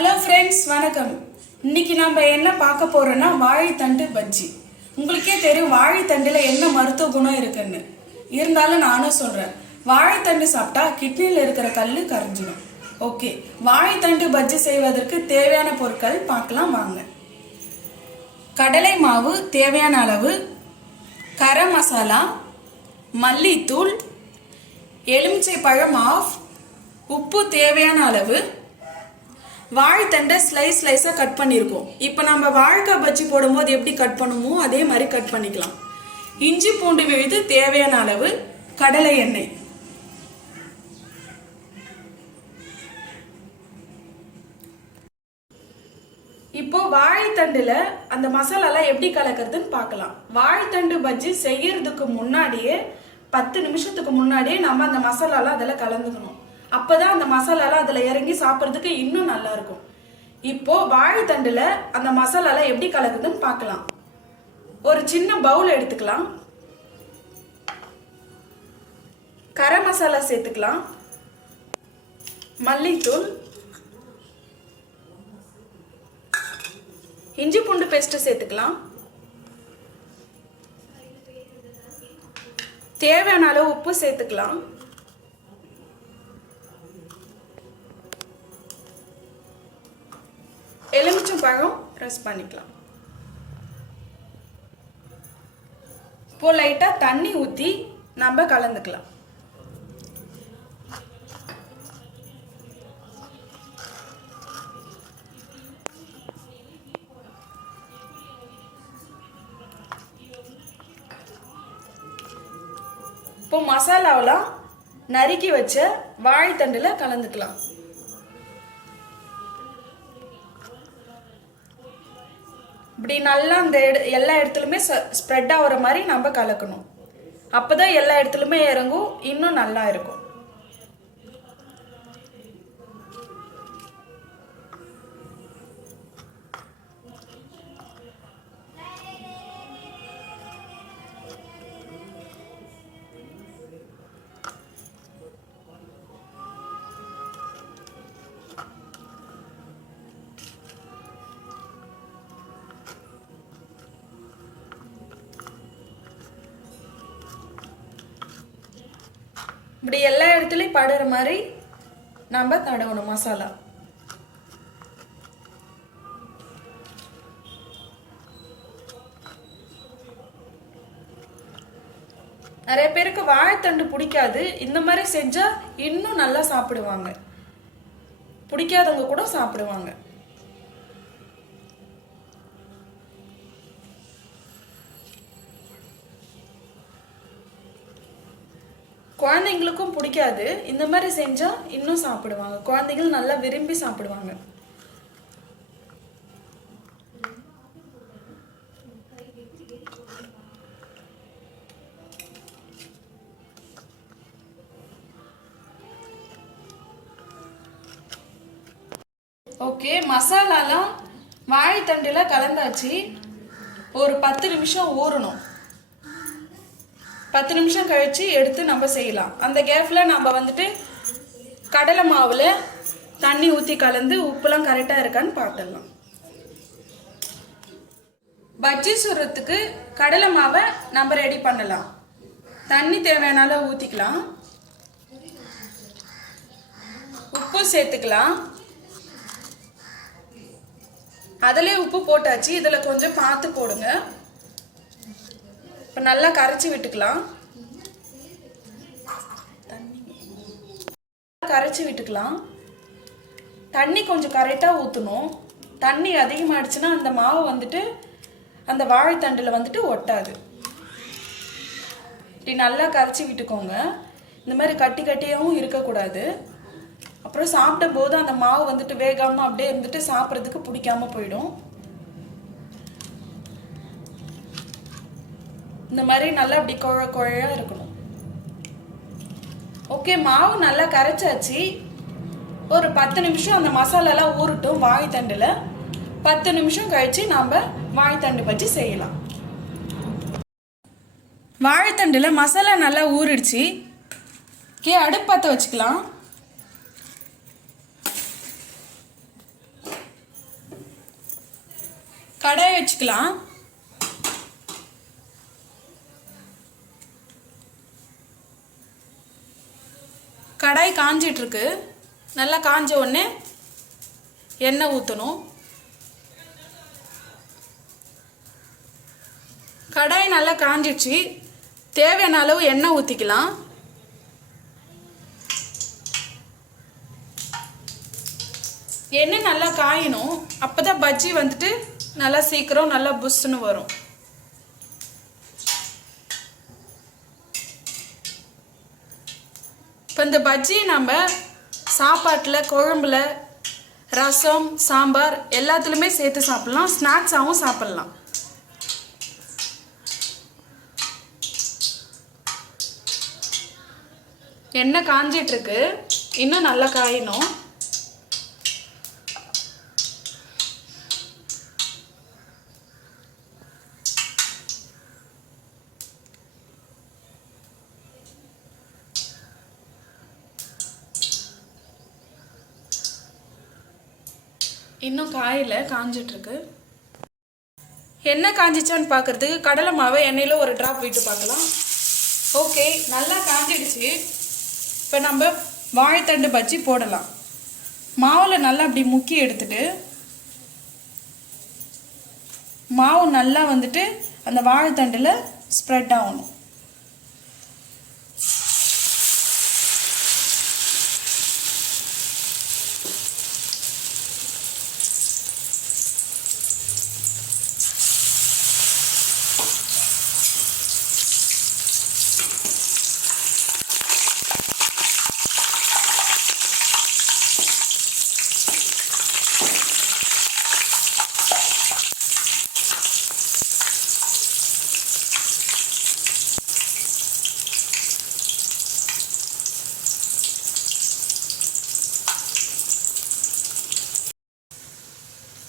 Hello friends, வணக்கம். இன்னைக்கு நம்ம என்ன பார்க்க போறோம்னா வாழைத்தண்டு பஜ்ஜி. உங்களுக்கே தெரியும் வாழைத்தண்டில் என்ன மருத்துவ குணம் இருக்குன்னு. இருந்தாலும் நானும் சொல்கிறேன், வாழைத்தண்டு சாப்பிட்டா கிட்னியில் இருக்கிற கல் கரைஞ்சிடும். ஓகே, வாழைத்தண்டு பஜ்ஜி செய்வதற்கு தேவையான பொருட்கள் பார்க்கலாம் வாங்க. கடலை மாவு தேவையான அளவு, கரம் மசாலா, மல்லித்தூள், எலுமிச்சை பழம் ஆஃப், உப்பு தேவையான அளவு, வாழைத்தண்டை ஸ்லைஸாக கட் பண்ணியிருக்கோம். இப்போ நம்ம வாழைக்காய் பஜ்ஜி போடும்போது எப்படி கட் பண்ணுமோ அதே மாதிரி கட் பண்ணிக்கலாம். இஞ்சி பூண்டு விழுது தேவையான அளவு, கடலை எண்ணெய். இப்போ வாழைத்தண்டுல அந்த மசாலாலாம் எப்படி கலக்கிறதுன்னு பார்க்கலாம். வாழைத்தண்டு பஜ்ஜி செய்யறதுக்கு முன்னாடியே 10 நிமிஷத்துக்கு முன்னாடியே நம்ம அந்த மசாலாலாம் அதில் கலந்துக்கணும். அப்போதான் அந்த மசாலாலாம் அதில் இறங்கி சாப்பிட்றதுக்கு இன்னும் நல்லா இருக்கும். இப்போ வாழைத்தண்டுல அந்த மசாலாலாம் எப்படி கலக்குதுன்னு பார்க்கலாம். ஒரு சின்ன பவுல் எடுத்துக்கலாம். கரம் மசாலா சேர்த்துக்கலாம், மல்லித்தூள், இஞ்சி பூண்டு பேஸ்ட் சேர்த்துக்கலாம், தேவையான அளவு உப்பு சேர்த்துக்கலாம், எலுமிச்சம் பழம் ப்ரெஸ் பண்ணிக்கலாம். இப்போ லைட்டாக தண்ணி ஊற்றி நம்ம கலந்துக்கலாம். இப்போ மசாலாவெல்லாம் நறுக்கி வச்ச வாழைத்தண்டில் கலந்துக்கலாம். இப்படி நல்லா அந்த எல்லா இடத்துலையுமே ஸ்ப்ரெட் ஆகிற மாதிரி நம்ம கலக்கணும். அப்போ தான் எல்லா இடத்துலையுமே இறங்கும், இன்னும் நல்லா இருக்கும். இப்படி எல்லா இடத்துலையும் படுற மாதிரி நம்ம தடவணும் மசாலா. நிறைய பேருக்கு வாழைத்தண்டு பிடிக்காது. இந்த மாதிரி செஞ்சா இன்னும் நல்லா சாப்பிடுவாங்க. பிடிக்காதவங்க கூட சாப்பிடுவாங்க. குழந்தைங்களுக்கும் பிடிக்காது. இந்த மாதிரி செஞ்சா இன்னும் சாப்பிடுவாங்க. குழந்தைகள் நல்லா விரும்பி சாப்பிடுவாங்க. ஓகே, மசாலாலாம் வாழைத்தண்டுல கலந்தாச்சு. ஒரு 10 நிமிஷம் ஊறணும். 10 நிமிஷம் கழித்து எடுத்து நம்ம செய்யலாம். அந்த கேப்பில் நம்ம வந்துட்டு கடலை மாவில் தண்ணி ஊற்றி கலந்து உப்புலாம் கரெக்டாக இருக்கான்னு பார்த்துடலாம். பஜ்ஜி சுடுறதுக்கு கடலை மாவை நம்ம ரெடி பண்ணலாம். தண்ணி தேவையான அளவு ஊற்றிக்கலாம், உப்பு சேர்த்துக்கலாம். அதிலே உப்பு போட்டாச்சு. இதில் கொஞ்சம் பார்த்து போடுங்க. இப்போ நல்லா கரைச்சி விட்டுக்கலாம். கரைச்சி விட்டுக்கலாம். தண்ணி கொஞ்சம் கரெக்டாக ஊற்றணும். தண்ணி அதிகமாகிடுச்சுன்னா அந்த மாவு வந்துட்டு அந்த வாழைத்தண்டில் வந்துட்டு ஒட்டாது. இப்படி நல்லா கரைச்சி விட்டுக்கோங்க. இந்த மாதிரி கட்டி கட்டியாகவும் இருக்கக்கூடாது. அப்புறம் சாப்பிடும் போது அந்த மாவு வந்துட்டு வேகாமல் அப்படியே இருந்துட்டு சாப்பிட்றதுக்கு பிடிக்காம போயிடும். இந்த மாதிரி நல்லா அப்படி குழையா இருக்கணும். ஓகே, மாவு நல்லா கரைச்சாச்சு. ஒரு 10 நிமிஷம் அந்த மசாலாலாம் ஊறட்டும் வாழைத்தண்டில். 10 நிமிஷம் கழிச்சு நாம் வாழைத்தண்டு பஜ்ஜி செய்யலாம். வாழைத்தண்டில் மசாலா நல்லா ஊறிடுச்சு. ஓகே, அடுப்பு பற்ற வச்சுக்கலாம். கடாய் வச்சுக்கலாம். கடாய் காஞ்சிட்டு இருக்கு. நல்லா காஞ்ச உடனே எண்ணெய் ஊற்றணும். கடாய் நல்லா காஞ்சிடுச்சு. தேவையான அளவு எண்ணெய் ஊற்றிக்கலாம். எண்ணெய் நல்லா காயணும். அப்போ தான் பஜ்ஜி வந்துட்டு நல்லா சீக்கிரம் நல்லா புஷ்ஷுன்னு வரும். இப்போ இந்த பஜ்ஜி நம்ம சாப்பாட்டில், குழம்புல, ரசம், சாம்பார் எல்லாத்துலேயுமே சேர்த்து சாப்பிட்லாம். ஸ்நாக்ஸாகவும் சாப்பிட்லாம். எண்ணெய் காஞ்சிட்ருக்கு. இன்னும் நல்லா காயணும். இன்னும் காயில காஞ்சிட்ருக்கு. எண்ணெய் காஞ்சிச்சான்னு பார்க்குறதுக்கு கடலை மாவை எண்ணெயில் ஒரு ட்ராப் விட்டு பார்க்கலாம். ஓகே, நல்லா காஞ்சிடுச்சு. இப்போ நம்ம வாழைத்தண்டு பஜ்ஜி போடலாம். மாவில் நல்லா அப்படி முக்கி எடுத்துட்டு மாவு நல்லா வந்துட்டு அந்த வாழைத்தண்டில் ஸ்ப்ரெட் ஆகணும்.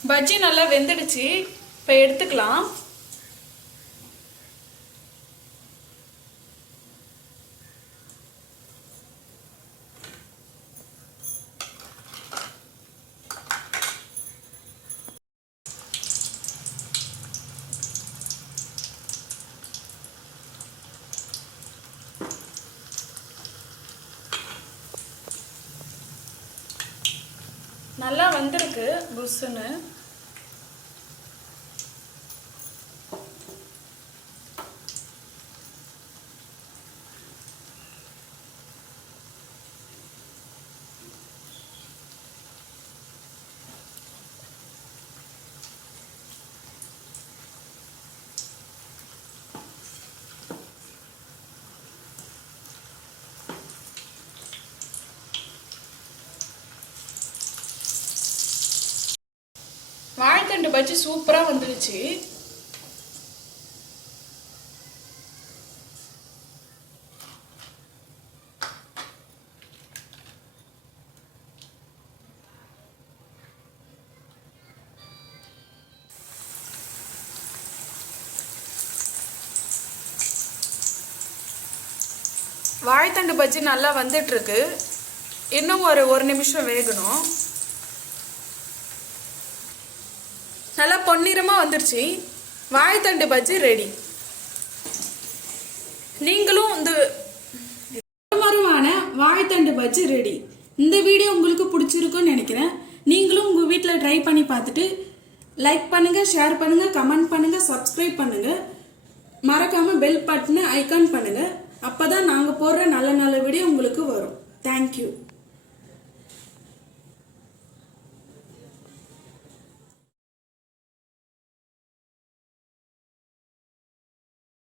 பஜ்ஜி நல்லா வெந்துடுச்சு. இப்போ எடுத்துக்கலாம். நல்லா வந்திருக்கு புஷ்ஷுன்னு. வாழைத்தண்டு பஜ்ஜி சூப்பராக வந்துடுச்சு. வாழைத்தண்டு பஜ்ஜி நல்லா வந்துட்டு இருக்கு. இன்னும் ஒரு நிமிஷம் வேகணும். நல்லா பொன்னிறமாக வந்துருச்சு. வாழைத்தண்டு பஜ்ஜி ரெடி. நீங்களும் இந்த வாழைத்தண்டு பஜ்ஜி ரெடி. இந்த வீடியோ உங்களுக்கு பிடிச்சிருக்குன்னு நினைக்கிறேன். நீங்களும் உங்கள் வீட்டில் ட்ரை பண்ணி பார்த்துட்டு லைக் பண்ணுங்கள், ஷேர் பண்ணுங்கள், கமெண்ட் பண்ணுங்கள், சப்ஸ்கிரைப் பண்ணுங்கள். மறக்காமல் பெல் பட்டனை ஐக்கான் பண்ணுங்கள். அப்போ தான் நாங்கள் போடுற நல்ல நல்ல வீடியோ உங்களுக்கு வரும். தேங்க்யூ.